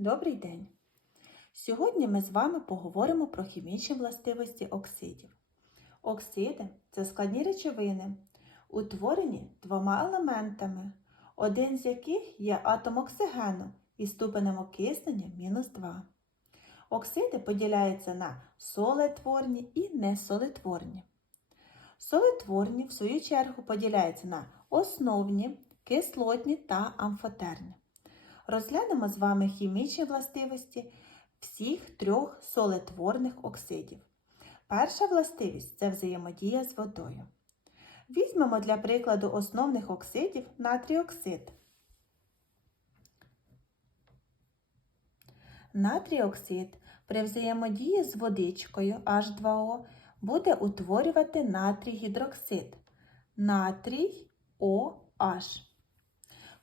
Добрий день! Сьогодні ми з вами поговоримо про хімічні властивості оксидів. Оксиди це складні речовини, утворені двома елементами, один з яких є атом оксигену із ступенем окиснення мінус 2. Оксиди поділяються на солетворні і несолетворні. Солетворні, в свою чергу, поділяються на основні, кислотні та амфотерні. Розглянемо з вами хімічні властивості всіх трьох солетворних оксидів. Перша властивість це взаємодія з водою. Візьмемо для прикладу основних оксидів натріоксид. Натріоксид при взаємодії з водичкою H2O буде утворювати натрій гідроксид натрій OH.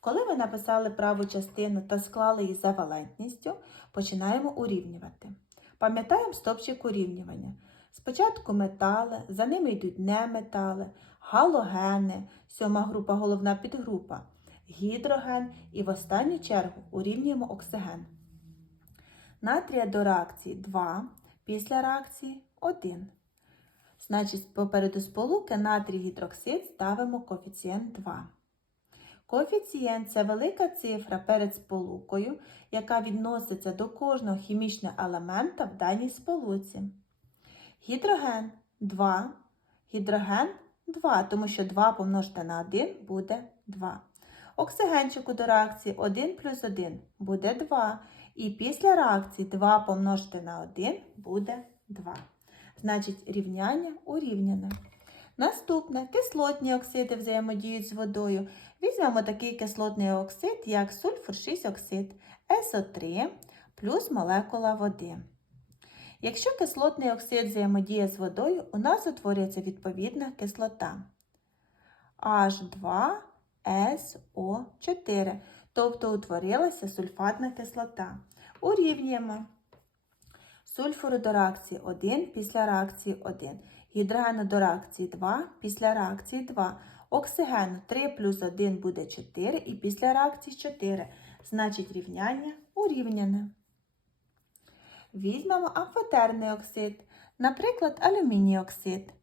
Коли ви написали праву частину та склали її за валентністю, починаємо урівнювати. Пам'ятаємо стопчик урівнювання. Спочатку метали, за ними йдуть неметали, галогени, сьома група головна підгрупа, гідроген і в останню чергу урівнюємо оксиген. Натрія до реакції 2, після реакції 1. Значить, попереду сполуки натрій гідроксид ставимо коефіцієнт 2. Коефіцієнт це велика цифра перед сполукою, яка відноситься до кожного хімічного елемента в даній сполуці. Гідроген 2. Гідроген 2, тому що 2 помножити на 1 буде 2. Оксигенчику до реакції 1 плюс 1 буде 2. І після реакції 2 помножити на 1 буде 2. Значить, рівняння урівняне. Наступне кислотні оксиди взаємодіють з водою. Візьмемо такий кислотний оксид, як сульфур 6 оксид СО3 плюс молекула води. Якщо кислотний оксид взаємодіє з водою, у нас утворюється відповідна кислота H2SO4, тобто утворилася сульфатна кислота. Урівнюємо сульфуру до реакції 1 після реакції 1, гідрогену до реакції 2 після реакції 2, оксигену 3 плюс 1 буде 4 і після реакції 4, значить рівняння урівняне. Візьмемо амфотерний оксид, наприклад, алюміній оксид.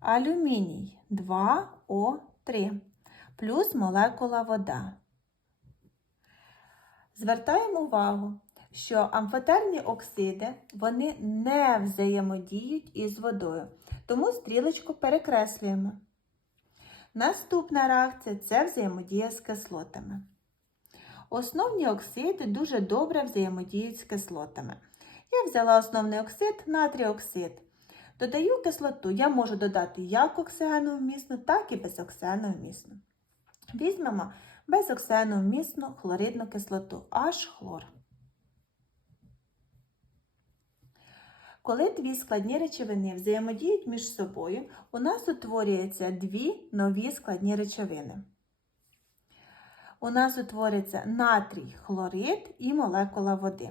Алюміній 2О3 плюс молекула вода. Звертаємо увагу, що амфотерні оксиди вони не взаємодіють із водою, тому стрілочку перекреслюємо. Наступна реакція це взаємодія з кислотами. Основні оксиди дуже добре взаємодіють з кислотами. Я взяла основний оксид, натріоксид. Додаю кислоту. Я можу додати як оксигеновмісну, так і безоксиgeновмісну. Візьмемо безоксиgeновмісну хлоридну кислоту H-хлор. Коли дві складні речовини взаємодіють між собою, у нас утворюються дві нові складні речовини. У нас утвориться натрій хлорид і молекула води.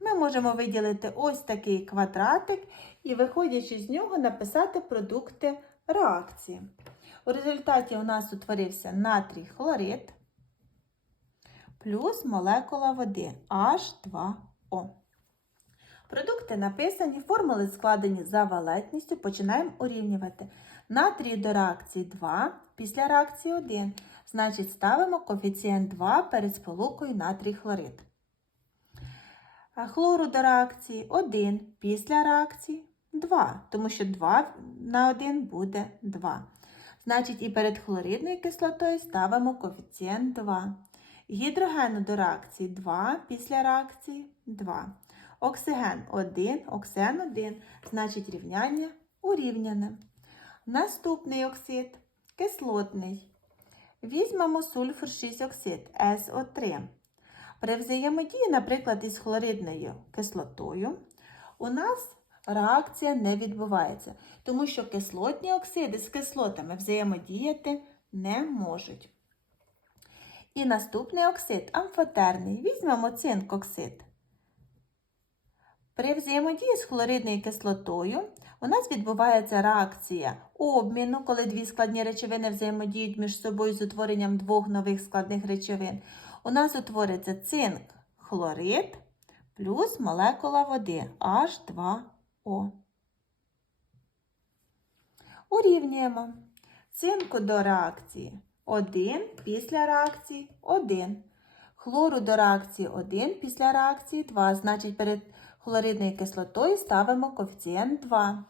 Ми можемо виділити ось такий квадратик і, виходячи з нього, написати продукти реакції. У результаті у нас утворився натрій хлорид плюс молекула води H2O. Продукти написані, формули складені за валентністю, починаємо урівнювати. Натрій до реакції 2, після реакції 1. Значить, ставимо коефіцієнт 2 перед сполукою натрій хлорид. Хлору до реакції 1, після реакції 2, тому що 2 на 1 буде 2. Значить, і перед хлоридною кислотою ставимо коефіцієнт 2. Гідрогену до реакції 2, після реакції 2. Оксиген 1, оксен 1, значить рівняння урівняне. Наступний оксид кислотний. Візьмемо сульфур 6 оксид СО3. При взаємодії, наприклад, із хлоридною кислотою, у нас реакція не відбувається, тому що кислотні оксиди з кислотами взаємодіяти не можуть. І наступний оксид амфотерний. Візьмемо цинк-оксид. При взаємодії з хлоридною кислотою у нас відбувається реакція обміну, коли дві складні речовини взаємодіють між собою з утворенням двох нових складних речовин. У нас утвориться цинк хлорид плюс молекула води H2O. Урівнюємо цинку до реакції 1 після реакції 1. Хлору до реакції 1 після реакції 2. Значить, перед хлоридною кислотою ставимо коефіцієнт 2.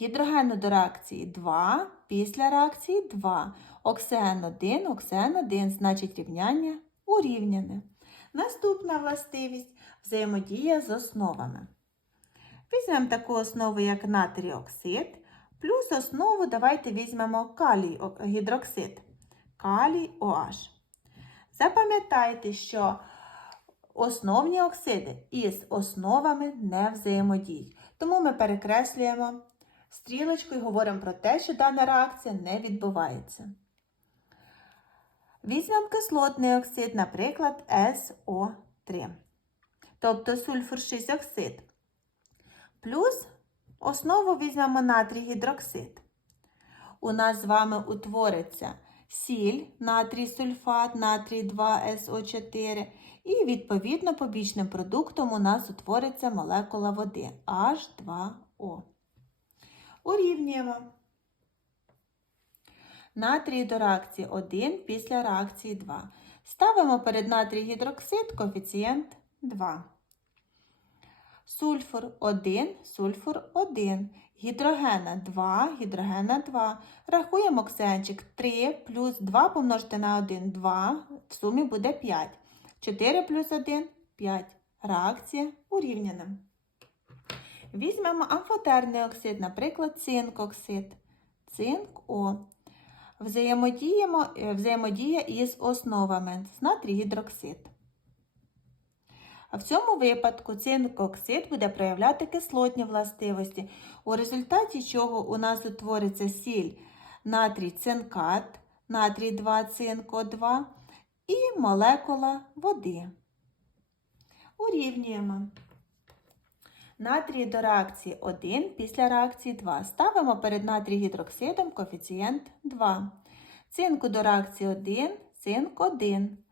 Гідрогену до реакції 2, після реакції 2. Оксиген 1, оксиген 1, значить рівняння урівняне. Наступна властивість взаємодія з основами. Візьмемо таку основу, як натрій оксид, плюс основу давайте візьмемо калій гідроксид, калій OH. Запам'ятайте, що основні оксиди із основами не взаємодіють. Тому ми перекреслюємо стрілочку і говоримо про те, що дана реакція не відбувається. Візьмемо кислотний оксид, наприклад, СО3, тобто сульфур 6 оксид. Плюс основу візьмемо натрій гідроксид. У нас з вами утвориться сіль, натрій сульфат, натрій 2СО4. І, відповідно, побічним продуктом у нас утвориться молекула води H2O. Урівнюємо. Натрій до реакції 1 після реакції 2. Ставимо перед натрій гідроксид коефіцієнт 2. Сульфур 1, сульфур 1. Гідрогена 2, гідрогена 2. Рахуємо оксиганчик 3 плюс 2 помножити на 1 2. В сумі буде 5. 4 плюс 1 5. Реакція урівняна. Візьмемо амфотерний оксид, наприклад, цинк-оксид. Цинк-О. Взаємодіємо, взаємодія із основами натрій гідроксид. В цьому випадку цинк-оксид буде проявляти кислотні властивості, у результаті чого у нас утвориться сіль натрій цинкат, натрій 2 цинко 2 і молекула води. Урівнюємо. Натрій до реакції 1 після реакції 2. Ставимо перед натрій гідроксидом коефіцієнт 2. Цинку до реакції 1, цинк 1.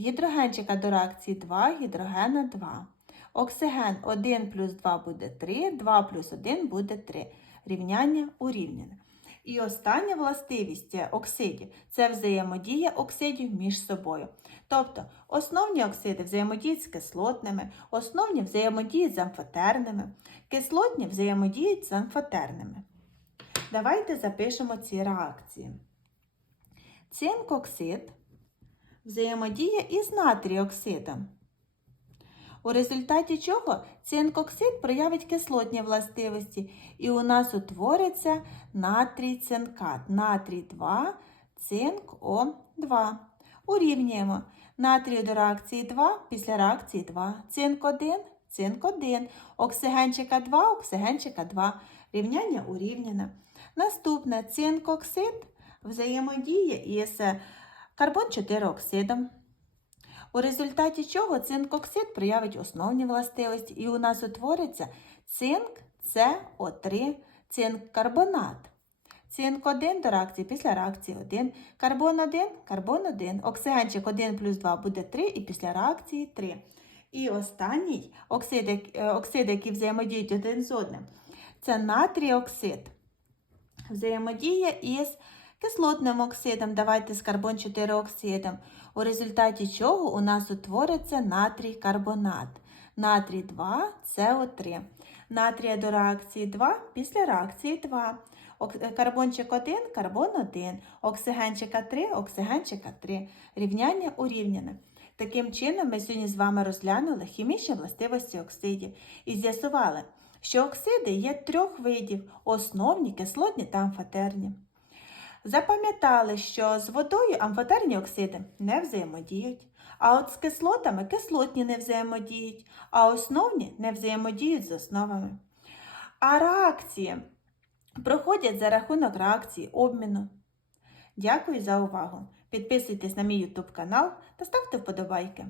Гідрогенчика до реакції 2, гідрогена 2. Оксиген 1 плюс 2 буде 3, 2 плюс 1 буде 3. Рівняння урівняне. І остання властивість оксидів це взаємодія оксидів між собою. Тобто основні оксиди взаємодіють з кислотними, основні взаємодіють з амфотерними, кислотні взаємодіють з амфотерними. Давайте запишемо ці реакції. Цинкоксид взаємодіє із натріоксидом. У результаті чого цинкоксид проявить кислотні властивості, і у нас утвориться натрій цинкат. Натрій 2, цинк О2. Урівнюємо натрій до реакції 2 після реакції 2. Цинк 1, цинк 1, оксигенчика 2, оксигенчика 2. Рівняння урівняне. Наступне цинкоксид взаємодіє із карбон 4 оксидом. У результаті чого цинкоксид проявить основні властивості, і у нас утвориться цинк СО3, цинк-карбонат. Цинк 1 до реакції після реакції 1, карбон 1, карбон 1, оксигенчик 1 плюс 2 буде 3 і після реакції 3. І останній оксид, оксид, які взаємодіють один з одним, це натрій оксид. Взаємодія із кислотним оксидом, давайте з карбон 4 оксидом, у результаті чого у нас утвориться натрій карбонат. Натрій 2 СО3. Натрія до реакції 2 після реакції 2. Карбончик 1, карбон 1, оксигенчика 3, оксигенчика 3. Рівняння урівняне. Таким чином, ми сьогодні з вами розглянули хімічні властивості оксидів і з'ясували, що оксиди є трьох видів: основні, кислотні та амфотерні. Запам'ятали, що з водою амфотерні оксиди не взаємодіють, а от з кислотами кислотні не взаємодіють, а основні не взаємодіють з основами. А реакції проходять за рахунок реакції обміну. Дякую за увагу! Підписуйтесь на мій YouTube канал та ставте вподобайки.